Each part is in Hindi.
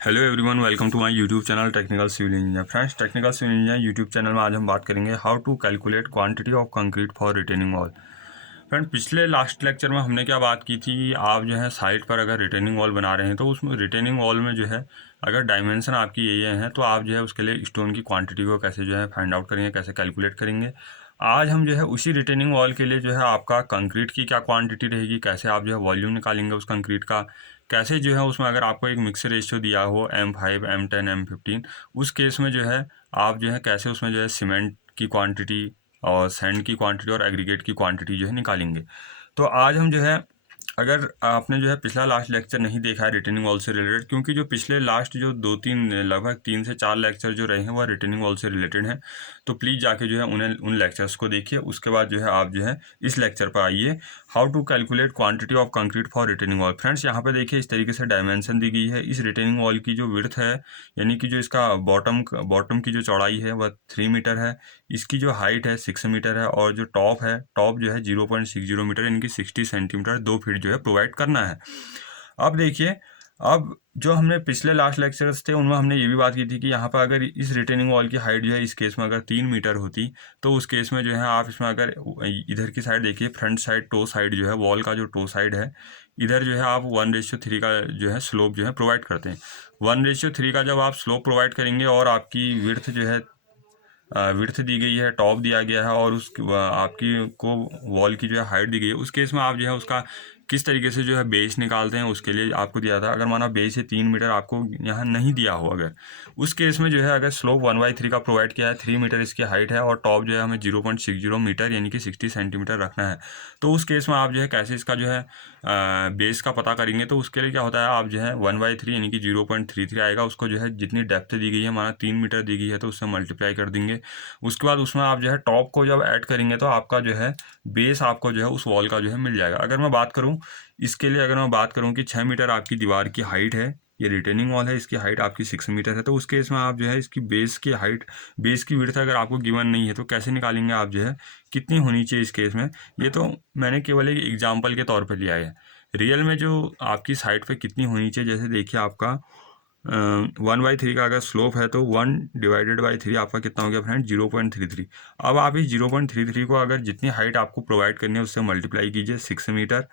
Hello everyone, welcome to my YouTube channel technical civil engineer. Friends, technical civil engineer YouTube channel में आज हम बात करेंगे how to calculate quantity of concrete for retaining wall. Friend, पिछले लास्ट लेक्चर में हमने क्या बात की थी, आप जो है साइट पर अगर रिटेनिंग वॉल बना रहे हैं तो उसमें रिटेनिंग वॉल में जो है अगर डायमेंशन आपकी ये हैं तो आप जो है उसके लिए स्टोन की क्वांटिटी को कैसे जो है फाइंड आउट करेंगे, कैसे कैलकुलेट करेंगे। आज हम जो है उसी रिटेनिंग वॉल के लिए जो है आपका कंक्रीट की क्या क्वांटिटी रहेगी, कैसे आप जो है वॉल्यूम निकालेंगे उस कंक्रीट का, कैसे जो है उसमें अगर आपको एक मिक्स रेशियो दिया हो M5 M10 M15, उस केस में जो है आप जो है कैसे उसमें जो है सीमेंट की क्वांटिटी और सैंड की क्वांटिटी और एग्रीगेट की क्वांटिटी जो है निकालेंगे। तो आज हम जो है, अगर आपने जो है पिछला लास्ट लेक्चर नहीं देखा है रिटेनिंग वॉल से रिलेटेड, क्योंकि जो पिछले लास्ट जो लगभग 3 से 4 लेक्चर जो रहे हैं वह रिटेनिंग वॉल से रिलेटेड हैं, तो प्लीज़ जाके जो है उन लेक्चर्स को देखिए। उसके बाद जो है आप जो है इस लेक्चर पर आइए, how to calculate quantity of concrete for retaining wall. Friends, यहाँ पे देखिए इस तरीके से डायमेंशन दी गई है। इस रिटेनिंग वॉल की जो विड्थ है, यानी कि जो इसका बॉटम की जो चौड़ाई है वह 3 मीटर है, इसकी जो हाइट है 6 मीटर है, और जो टॉप जो है 0.60 मीटर यानी कि 60 सेंटीमीटर 2 फीट जो है प्रोवाइड करना है। अब देखिए, अब जो हमने पिछले लास्ट लेक्चर्स थे उनमें हमने ये भी बात की थी कि यहाँ पर अगर इस रिटेनिंग वॉल की हाइट जो है इस केस में अगर 3 मीटर होती, तो उस केस में जो है आप इसमें अगर इधर की साइड देखिए, फ्रंट साइड टो साइड जो है वॉल का जो टो साइड है, इधर जो है आप 1:3 का जो है स्लोप जो है प्रोवाइड करते हैं। 1:3 का जब आप स्लोप प्रोवाइड करेंगे और आपकी विड्थ जो है विड्थ दी गई है, टॉप दिया गया है, और उस आपकी को वॉल की जो है हाइट दी गई है, उस केस में आप जो है उसका किस तरीके से जो है बेस निकालते हैं उसके लिए आपको दिया था। अगर माना बेस है 3 मीटर आपको यहाँ नहीं दिया हो, अगर उस केस में जो है अगर स्लोप 1/3 का प्रोवाइड किया है, 3 मीटर इसकी हाइट है, और टॉप जो है हमें 0.60 मीटर यानी कि 60 सेंटीमीटर रखना है, तो उस केस में आप जो है कैसे इसका जो है बेस का पता करेंगे। तो उसके लिए क्या होता है, आप जो है 1/3 यानी कि 0.33 आएगा, उसको जो है जितनी डेप्थ दी गई है, माना 3 मीटर दी गई है तो उससे मल्टीप्लाई कर देंगे। उसके बाद उसमें आप जो है टॉप को जब ऐड करेंगे तो आपका जो है बेस आपको जो है उस वॉल का जो है मिल जाएगा। अगर मैं बात करूं इसके लिए, अगर मैं बात करूं कि 6 मीटर आपकी दीवार की हाइट है, ये रिटेनिंग वॉल है, इसकी हाइट आपकी 6 मीटर है, तो उस केस में आप जो है इसकी बेस की हाइट, बेस की विड्थ अगर आपको गिवन नहीं है तो कैसे निकालेंगे आप जो है कितनी होनी चाहिए इस केस में। ये तो मैंने केवल एक एग्जाम्पल के तौर पर लिया है। रियल में जो आपकी साइट पे कितनी होनी चाहिए, जैसे देखिए आपका 1/3 का अगर स्लोप है तो 1/3 आपका कितना हो गया फ्रेंड, 0.33। अब आप इस 0.33 को अगर जितनी हाइट आपको प्रोवाइड करनी है उससे मल्टीप्लाई कीजिए 6 मीटर,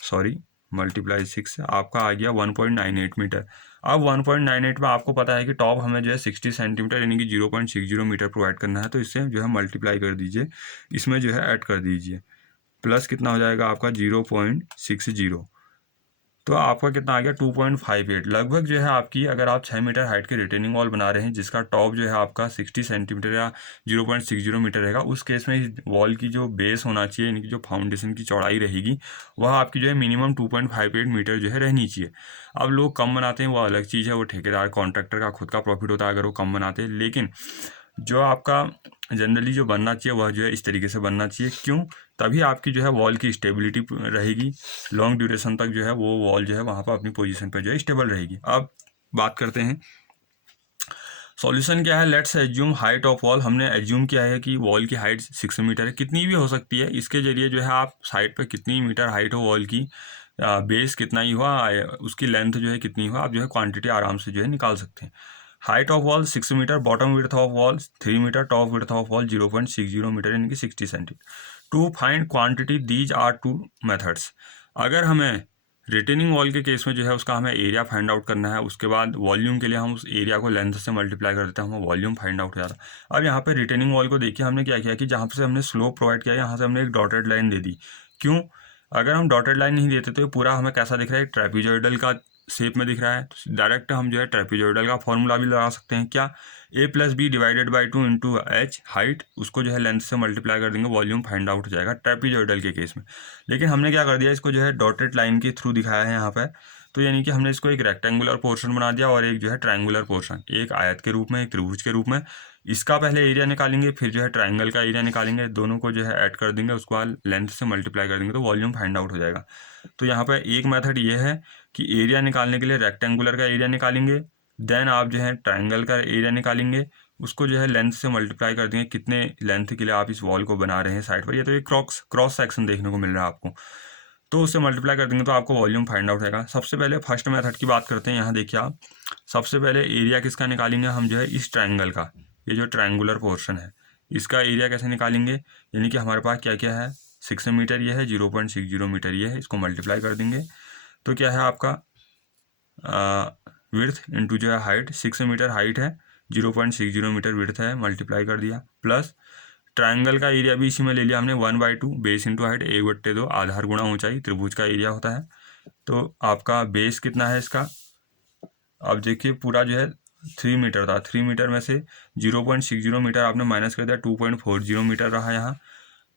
सॉरी मल्टीप्लाई 6 आपका आ गया 1.98 मीटर। अब 1.98 में आपको पता है कि टॉप हमें जो है 60 सेंटीमीटर यानी कि 0.60 मीटर प्रोवाइड करना है, तो इससे जो है मल्टीप्लाई कर दीजिए, इसमें जो है ऐड कर दीजिए, प्लस कितना हो जाएगा आपका 0.60, तो आपका कितना आ गया 2.58। लगभग जो है आपकी, अगर आप 6 मीटर हाइट की रिटेनिंग वॉल बना रहे हैं जिसका टॉप जो है आपका 60 सेंटीमीटर या 0.60 मीटर रहेगा, उस केस में इस वॉल की जो बेस होना चाहिए यानी कि जो फाउंडेशन की चौड़ाई रहेगी वह आपकी जो है मिनिमम 2.58 मीटर जो है रहनी चाहिए। अब लोग कम बनाते हैं वो अलग चीज़ है, वो ठेकेदार कॉन्ट्रैक्टर का खुद का प्रॉफिट होता है अगर वो कम बनाते हैं, लेकिन जो आपका जनरली जो बनना चाहिए वह जो है इस तरीके से बनना चाहिए। क्यों? तभी आपकी जो है वॉल की स्टेबिलिटी रहेगी, लॉन्ग ड्यूरेशन तक जो है वो वॉल जो है वहाँ पर अपनी पोजीशन पर जो है स्टेबल रहेगी। अब बात करते हैं सॉल्यूशन क्या है। Let's assume height of wall, हमने एज्यूम किया है कि वॉल की हाइट 6 मीटर है, कितनी भी हो सकती है। इसके जरिए जो है आप साइड पर कितनी मीटर हाइट हो वॉल की, बेस कितना ही हुआ, उसकी लेंथ जो है कितनी हुआ, आप जो है क्वांटिटी आराम से जो है निकाल सकते हैं। Height of wall 6 metre, bottom width of wall 3 metre, top width of wall 0.60 metre यानी कि 60 centimetre. To find quantity these are two methods. अगर हमें रिटेनिंग वॉल के केस में जो है उसका हमें एरिया फाइंड आउट करना है, उसके बाद वॉल्यूम के लिए हम उस एरिया को लेंथ से मल्टीप्लाई कर देते हैं, हमें वॉल्यूम फाइंड आउट हो जाता है। अब यहाँ पे रिटेनिंग वॉल को देखिए, हमने क्या किया कि जहाँ से हमने स्लोप प्रोवाइड किया यहाँ से हमने एक डॉटेड लाइन दे दी। क्यों? अगर हम डॉटेड लाइन नहीं देते तो ये पूरा हमें कैसा दिख रहा है, ट्रेपीजॉइडल का शेप में दिख रहा है। तो डायरेक्ट हम जो है ट्रेपीजॉइडल का फॉर्मूला भी लगा सकते हैं, क्या, A+B/2 इंटू H हाइट, उसको जो है लेंथ से मल्टीप्लाई कर देंगे, वॉल्यूम फाइंड आउट हो जाएगा ट्रेपीजॉइडल के केस में। लेकिन हमने क्या कर दिया, इसको जो है डॉटेड लाइन के थ्रू दिखाया है यहाँ पर, तो यानी कि हमने इसको एक रेक्टेंगुलर पोर्शन बना दिया और एक जो है ट्रायंगुलर पोर्शन, एक आयत के रूप में, एक त्रिभुज के रूप में। इसका पहले एरिया निकालेंगे, फिर जो है ट्रायंगल का एरिया निकालेंगे, दोनों को जो है ऐड कर देंगे, उसके बाद लेंथ से मल्टीप्लाई कर देंगे तो वॉल्यूम फाइंड आउट हो जाएगा। तो यहाँ पर एक मेथड ये है कि एरिया निकालने के लिए रेक्टेंगुलर का एरिया निकालेंगे, देन आप जो है ट्रायंगल का एरिया निकालेंगे, उसको जो है लेंथ से मल्टीप्लाई कर देंगे, कितने लेंथ के लिए आप इस वॉल को बना रहे हैं साइड पर। ये तो एक क्रॉस सेक्शन देखने को मिल रहा है आपको, तो उससे मल्टीप्लाई कर देंगे तो आपको वॉल्यूम फाइंड आउट होगा। सबसे पहले फर्स्ट मेथड की बात करते हैं। यहाँ देखिए आप सबसे पहले एरिया किसका निकालेंगे हम, जो है इस ट्रायंगल का, ये जो ट्रायंगुलर पोर्शन है इसका एरिया कैसे निकालेंगे, यानी कि हमारे पास क्या क्या है, 6 मीटर ये है, 0.60 मीटर ये है, इसको मल्टीप्लाई कर देंगे तो क्या है आपका विड्थ इंटू जो है हाइट, 6 मीटर हाइट है, 0.60 मीटर विड्थ है, मल्टीप्लाई कर दिया, प्लस ट्रायंगल का एरिया भी इसी में ले लिया हमने 1/2, बेस इंटू हाइट 1/2, आधार गुणा ऊंचाई, त्रिभुज का एरिया होता है। तो आपका बेस कितना है इसका, अब देखिए पूरा जो है 3 मीटर था, 3 मीटर में से 0.60 मीटर आपने माइनस कर दिया, 2.40 मीटर रहा यहाँ,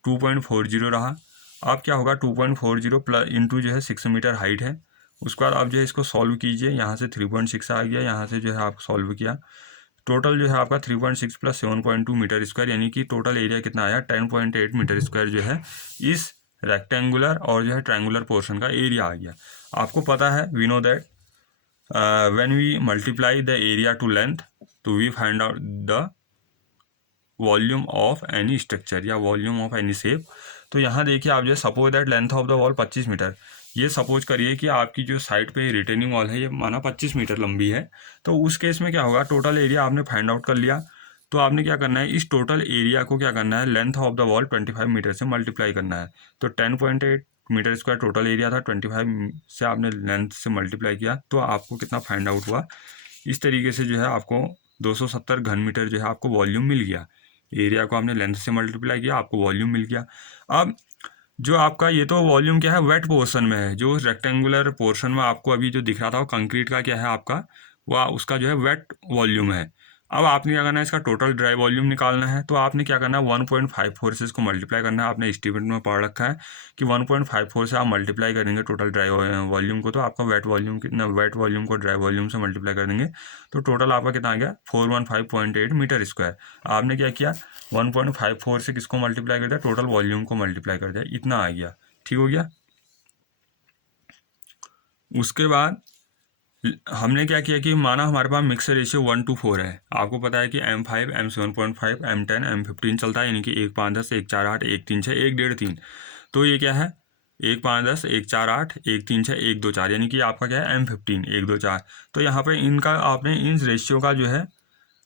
2.40 रहा। अब क्या होगा 2.40 प्लस इंटू जो है 6 मीटर हाइट है, उसके बाद आप जो है इसको सॉल्व कीजिए, यहाँ से 3.6 आ गया, यहाँ से जो है आप सॉल्व किया, टोटल जो है आपका 3.6 प्लस 7.2 मीटर स्क्वायर, यानी कि टोटल एरिया कितना आया 10.8 मीटर स्क्वायर जो है इस रेक्टेंगुलर और जो है ट्रायंगुलर पोर्शन का एरिया आ गया। आपको पता है we know that when we multiply the area to length तो we find out the volume of any structure या वॉल्यूम ऑफ एनी शेप। तो यहाँ देखिए आप जो suppose that length of the wall 25 metre, ये सपोज करिए कि आपकी जो साइड पे रिटेनिंग वॉल है ये माना 25 मीटर लंबी है, तो उस केस में क्या होगा टोटल एरिया आपने फाइंड आउट कर लिया, तो आपने क्या करना है इस टोटल एरिया को क्या करना है length of the wall 25 metre से मल्टीप्लाई करना है। तो 10.8 मीटर स्क्वायर टोटल एरिया था, 25 से आपने लेंथ से मल्टीप्लाई किया तो आपको कितना फाइंड आउट हुआ, इस तरीके से जो है आपको 270 घन मीटर जो है आपको वॉल्यूम मिल गया। एरिया को आपने लेंथ से मल्टीप्लाई किया, आपको वॉल्यूम मिल गया। अब जो आपका ये तो वॉल्यूम क्या है वेट पोर्शन में है, जो रेक्टेंगुलर पोर्शन में आपको अभी जो दिख रहा था वो कंक्रीट का क्या है आपका वह उसका जो है वेट वॉल्यूम है। अब आपने क्या करना है इसका टोटल ड्राई वॉल्यूम निकालना है, तो आपने क्या करना है 1.54 से इसको मल्टीप्लाई करना है। आपने एस्टीमेट में पढ़ रखा है कि 1.54 से आप मल्टीप्लाई करेंगे टोटल ड्राई वॉल्यूम को, तो आपका वेट वॉल्यूम कितना, वेट वॉल्यूम को ड्राई वॉल्यूम से मल्टीप्लाई कर देंगे तो टोटल आपका कितना आ गया 415.8 मीटर स्क्वायर। आपने क्या किया 1.54 से किसको मल्टीप्लाई कर दिया, टोटल वॉल्यूम को मल्टीप्लाई कर दिया, इतना आ गया, ठीक हो गया। उसके बाद हमने क्या किया कि माना हमारे पास मिक्सर रेशियो 1:4 है, आपको पता है कि M5 M7.5 M10 M15 चलता है, यानी कि 1 5 10 1 4 8 1 3 6 1 1.5 3, तो ये क्या है 1 5 10 1 4 8 1 3 6 1 2 4, यानी कि आपका क्या है M15 1 2 4। तो यहाँ पे इनका आपने इन रेशियो का जो है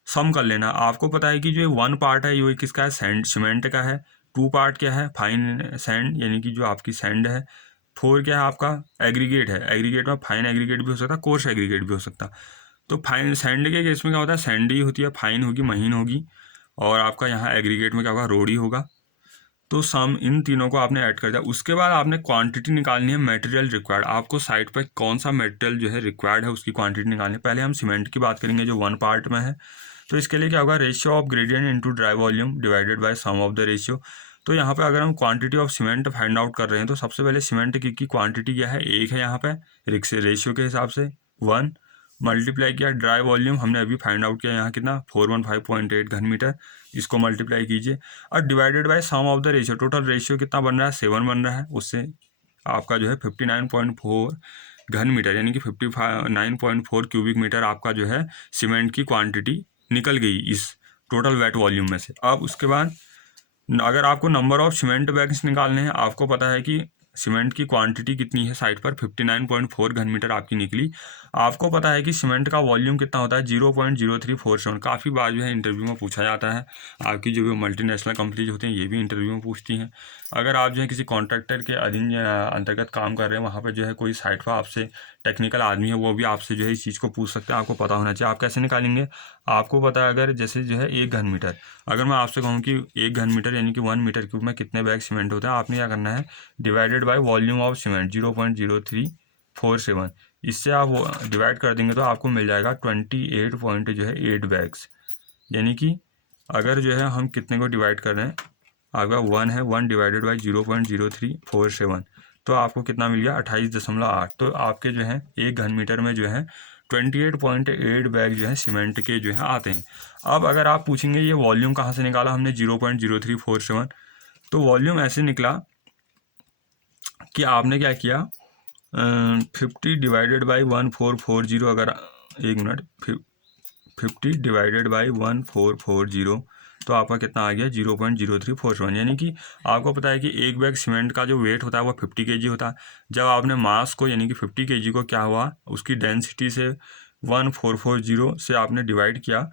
सम कर लेना। आपको पता है कि जो 1 पार्ट है ये किसका है सैंड सीमेंट का है, 2 पार्ट क्या है फाइन सैंड यानी कि जो आपकी सैंड है, 4 क्या है आपका एग्रीगेट है, एग्रीगेट में फाइन एग्रीगेट भी हो सकता है कोर्स एग्रीगेट भी हो सकता। तो फाइन सैंड के केस में क्या होता है सैंडी होती है, फाइन होगी महीन होगी, और आपका यहाँ एग्रीगेट में क्या होगा रोडी होगा। तो सम इन तीनों को आपने ऐड कर दिया। उसके बाद आपने क्वांटिटी निकालनी है मटेरियल रिक्वायर्ड, आपको साइट पर कौन सा मटेरियल जो है रिक्वायर्ड है उसकी क्वांटिटी निकालनी है। पहले हम सीमेंट की बात करेंगे जो 1 पार्ट में है, तो इसके लिए क्या होगा ratio of gradient into dry volume divided by sum of the ratio. तो यहाँ पे अगर हम quantity of cement find out कर रहे हैं तो सबसे पहले सीमेंट की क्वांटिटी क्या है 1 है, यहाँ पे रेशियो के हिसाब से 1 मल्टीप्लाई किया ड्राई वॉल्यूम हमने अभी फाइंड आउट किया यहाँ कितना 415.8 घन मीटर, इसको मल्टीप्लाई कीजिए और divided by sum of the ratio, total ratio कितना बन रहा है 7 बन रहा है, उससे आपका जो है 59.4 घन मीटर यानी कि 59.4 क्यूबिक मीटर आपका जो है सीमेंट की क्वांटिटी निकल गई इस टोटल वेट वॉल्यूम में से। अब उसके बाद अगर आपको नंबर ऑफ सीमेंट बैग्स निकालने हैं, आपको पता है कि सीमेंट की क्वांटिटी कितनी है साइट पर 59.4 घन मीटर आपकी निकली। आपको पता है कि सीमेंट का वॉल्यूम कितना होता है 0.0347, काफ़ी बार जो है इंटरव्यू में पूछा जाता है, आपकी जो भी मल्टीनेशनल कंपनीज होती हैं ये भी इंटरव्यू में पूछती हैं। अगर आप जो है किसी कॉन्ट्रैक्टर के अधीन अंतर्गत काम कर रहे हैं, वहाँ पर जो है कोई साइट पर आपसे टेक्निकल आदमी है वो भी आपसे जो है इस चीज़ को पूछ सकते हैं, आपको पता होना चाहिए। आप कैसे निकालेंगे, आपको पता है अगर जैसे जो है 1 घन मीटर, अगर मैं आपसे कहूँ कि 1 घन मीटर यानी कि 1 मीटर क्यूब में कितने बैग सीमेंट होता है, आपने क्या करना है divided by volume of cement 0.0347, इससे आप डिवाइड कर देंगे तो आपको मिल जाएगा 28.8 बैग्स। यानी कि अगर जो है हम कितने को डिवाइड कर रहे हैं, आपका 1 है, 1 डिवाइडेड बाई 0.0347, तो आपको कितना मिल गया 28.8। तो आपके जो है 1 घन मीटर में जो है 28.8 बैग जो है सीमेंट के जो है आते हैं। अब अगर आप पूछेंगे ये वॉल्यूम कहाँ से निकाला हमने 0.0347, तो वॉल्यूम ऐसे निकला कि आपने क्या किया 50 डिवाइडेड बाई 1440, अगर 1 मिनट 50 डिवाइडेड बाई 1440 तो आपका कितना आ गया 0.0347, यानी कि आपको पता है कि एक बैग सीमेंट का जो वेट होता है वो 50 kg होता है। जब आपने मास को यानी कि 50 kg को क्या हुआ उसकी डेंसिटी से 1440 से आपने डिवाइड किया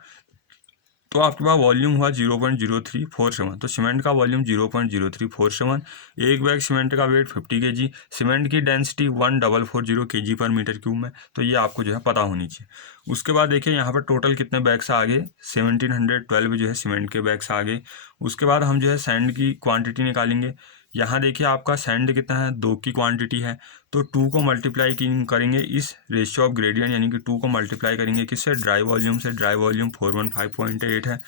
तो आपके पास वॉल्यूम हुआ 0.0347। तो सीमेंट का वॉल्यूम 0.0347। एक बैग सीमेंट का वेट 50 kg, सीमेंट की डेंसिटी 1440 kg पर मीटर क्यूब में। तो ये आपको जो है पता होनी चाहिए। उसके बाद देखिए यहाँ पर टोटल कितने बैग्स आ गए, 1712 जो है सीमेंट के बैग्स आ गए। उसके बाद हम जो है सैंड की क्वांटिटी निकालेंगे। यहाँ देखिए आपका सैंड कितना है, 2 की क्वांटिटी है, तो 2 को मल्टीप्लाई करेंगे इस रेशियो ऑफ ग्रेडियंट, यानी कि 2 को मल्टीप्लाई करेंगे किससे, ड्राई वॉल्यूम से। ड्राई वॉल्यूम 415.8 है,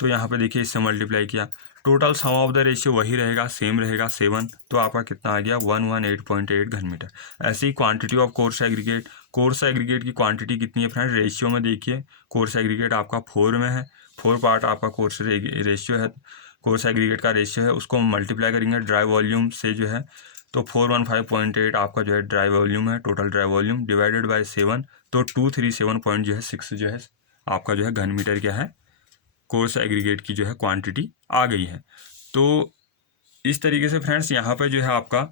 तो यहाँ पे देखिए इससे मल्टीप्लाई किया। Total sum of the ratio वही रहेगा, सेम रहेगा 7, तो आपका कितना आ गया 118.8 घन मीटर। ऐसे ही quantity of coarse aggregate, coarse aggregate की क्वांटिटी कितनी है फ्रेंड, रेशियो में देखिए कोर्स एग्रीगेट आपका 4 में है, 4 पार्ट आपका कोर्स रेशियो है, कोर्स एग्रीगेट का रेशियो है, उसको मल्टीप्लाई करेंगे ड्राई वॉल्यूम से जो है, तो 415.8 आपका जो है ड्राई वॉल्यूम है, total dry volume divided bye 7, तो 237.6 जो है आपका जो है घन मीटर क्या है, कोर्स एग्रीगेट की जो है क्वांटिटी आ गई है। तो इस तरीके से फ्रेंड्स यहाँ पर जो है आपका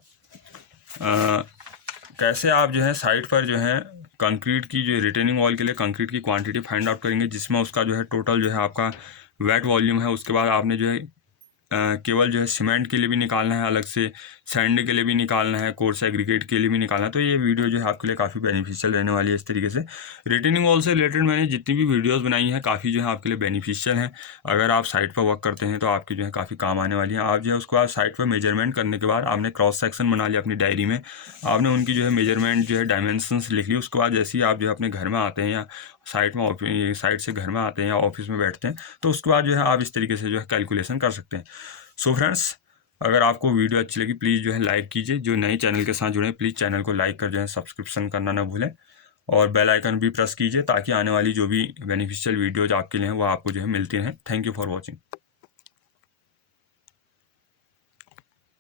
कैसे आप जो है साइट पर जो है कंक्रीट की जो रिटेनिंग वॉल के लिए कंक्रीट की क्वांटिटी फाइंड आउट करेंगे, जिसमें उसका जो है टोटल जो है आपका वेट वॉल्यूम है। उसके बाद आपने जो है केवल जो है सीमेंट के लिए भी निकालना है अलग से, सैंड के लिए भी निकालना है, कोर्स एग्रीगेट के लिए भी निकालना है। तो ये वीडियो जो है आपके लिए काफ़ी बेनिफिशियल रहने वाली है। इस तरीके से रिटेनिंग वॉल से रिलेटेड मैंने जितनी भी वीडियोस बनाई हैं काफ़ी जो है आपके लिए बेनिफिशियल हैं। अगर आप साइट पर वर्क करते हैं तो आपकी जो है काफ़ी काम आने वाली है। आप जो है उसको बाद साइट पर मेजरमेंट करने के बाद आपने क्रॉस सेक्शन बना लिया अपनी डायरी में, आपने उनकी जो है मेजरमेंट जो है डायमेंशंस लिख ली। उसके बाद जैसे ही आप जो है अपने घर में आते हैं या साइट से घर में आते हैं या ऑफिस में बैठते हैं, तो उसके बाद जो है आप इस तरीके से जो है कैलकुलेशन कर सकते हैं। सो फ्रेंड्स, अगर आपको वीडियो अच्छी लगी प्लीज़ जो है लाइक कीजिए। जो नए चैनल के साथ जुड़े प्लीज़ चैनल को लाइक कर जो है सब्सक्रिप्शन करना ना भूलें, और बेल आइकन भी प्रेस कीजिए ताकि आने वाली जो भी बेनिफिशियल वीडियोज आपके लिए हैं वो आपको जो है मिलती रहें। Thank you for watching.